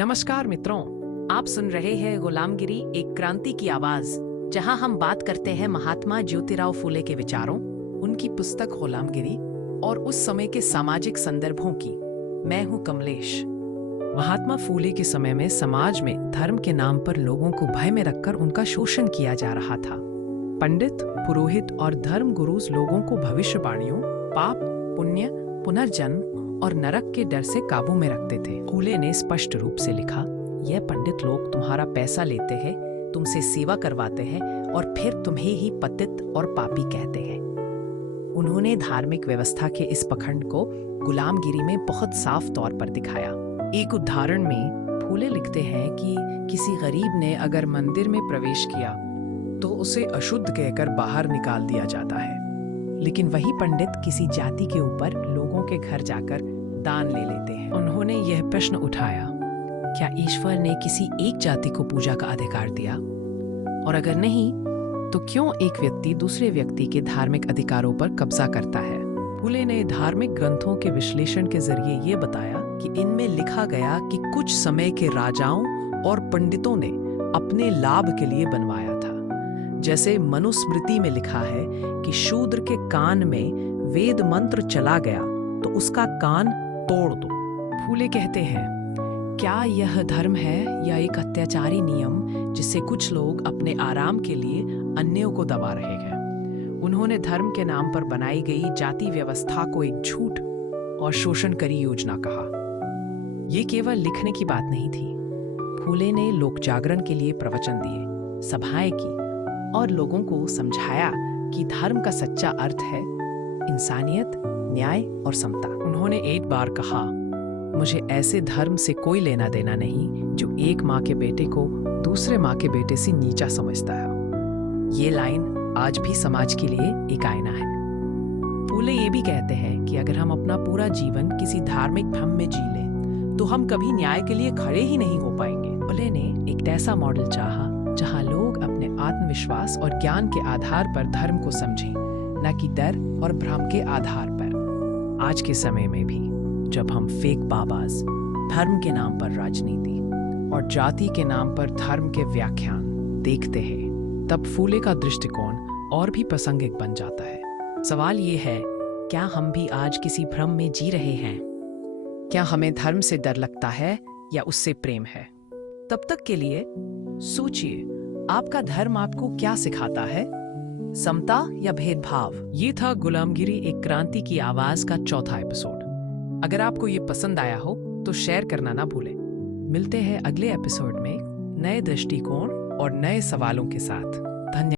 नमस्कार मित्रों, आप सुन रहे हैं गुलामगिरी एक क्रांति की आवाज, जहां हम बात करते हैं महात्मा ज्योतिराव फूले के विचारों, उनकी पुस्तक गुलामगिरी और उस समय के सामाजिक संदर्भों की। मैं हूं कमलेश। महात्मा फूले के समय में समाज में धर्म के नाम पर लोगों को भय में रखकर उनका शोषण किया जा रहा था। पंडित, पुरोहित और धर्म गुरुज लोगों को भविष्यवाणियों, पाप, पुण्य, पुनर्जन्म और नरक के डर से काबू में रखते थे। फूले ने स्पष्ट रूप से लिखा, यह पंडित लोग तुम्हारा पैसा लेते हैं, तुमसे सेवा करवाते हैं और फिर तुम्हें ही पतित और पापी कहते हैं। उन्होंने धार्मिक व्यवस्था के इस पखंड को गुलामगिरी में बहुत साफ तौर पर दिखाया। एक उदाहरण में फूले लिखते हैं कि किसी गरीब ने अगर मंदिर में प्रवेश किया तो उसे अशुद्ध कहकर बाहर निकाल दिया जाता है, लेकिन वही पंडित किसी जाति के ऊपर लोगों के घर जाकर दान ले लेते हैं। उन्होंने यह प्रश्न उठाया, क्या ईश्वर ने किसी एक जाति को पूजा का अधिकार दिया? और अगर नहीं, तो क्यों एक व्यक्ति दूसरे व्यक्ति के धार्मिक अधिकारों पर कब्जा करता है? फूले ने धार्मिक ग्रंथों के विश्लेषण के जरिए ये बताया कि इनमें लिखा गया कि कुछ समय के राजाओं और पंडितों ने अपने लाभ के लिए बनवाया था। जैसे मनुस्मृति में लिखा है कि शूद्र के कान में वेद मंत्र चला गया तो उसका कान तोड़ दो। फूले कहते हैं, क्या यह धर्म है या एक अत्याचारी नियम जिससे कुछ लोग अपने आराम के लिए अन्यों को दबा रहे हैं? उन्होंने धर्म के नाम पर बनाई गई जाति व्यवस्था को एक झूठ और शोषणकारी योजना कहा। ये केवल लिखने की बात नहीं थी। फूले ने लोक जागरण के लिए प्रवचन दिए, सभाएं की और लोगों को समझाया कि धर्म का सच्चा अर्थ है इंसानियत, न्याय और समता। उन्होंने एक बार कहा, मुझे ऐसे धर्म से कोई लेना देना नहीं जो एक माँ के बेटे को दूसरे माँ के बेटे से नीचा समझता है। ये लाइन आज भी समाज के लिए एक आईना है। फूले ये भी कहते हैं कि अगर हम अपना पूरा जीवन किसी धार्मिक भ्रम में जी लें तो हम कभी न्याय के लिए खड़े ही नहीं हो पाएंगे। फूले ने एक ऐसा मॉडल चाहा जहां लोग अपने आत्मविश्वास और ज्ञान के आधार पर धर्म को समझें, न कि डर और भ्रम के आधार पर। आज के समय में भी जब हम फेक बाबाज, धर्म के नाम पर राजनीति और जाति के नाम पर धर्म के व्याख्यान देखते हैं, तब फूले का दृष्टिकोण और भी प्रासंगिक बन जाता है। सवाल ये है, क्या हम भी आज किसी भ्रम में जी रहे हैं? क्या हमें धर्म से डर लगता है या उससे प्रेम है? तब तक के लिए सोचिए, आपका धर्म आपको क्या सिखाता है, समता या भेदभाव? ये था गुलामगिरी एक क्रांति की आवाज का चौथा एपिसोड। अगर आपको ये पसंद आया हो तो शेयर करना ना भूलें। मिलते हैं अगले एपिसोड में नए दृष्टिकोण और नए सवालों के साथ। धन्यवाद।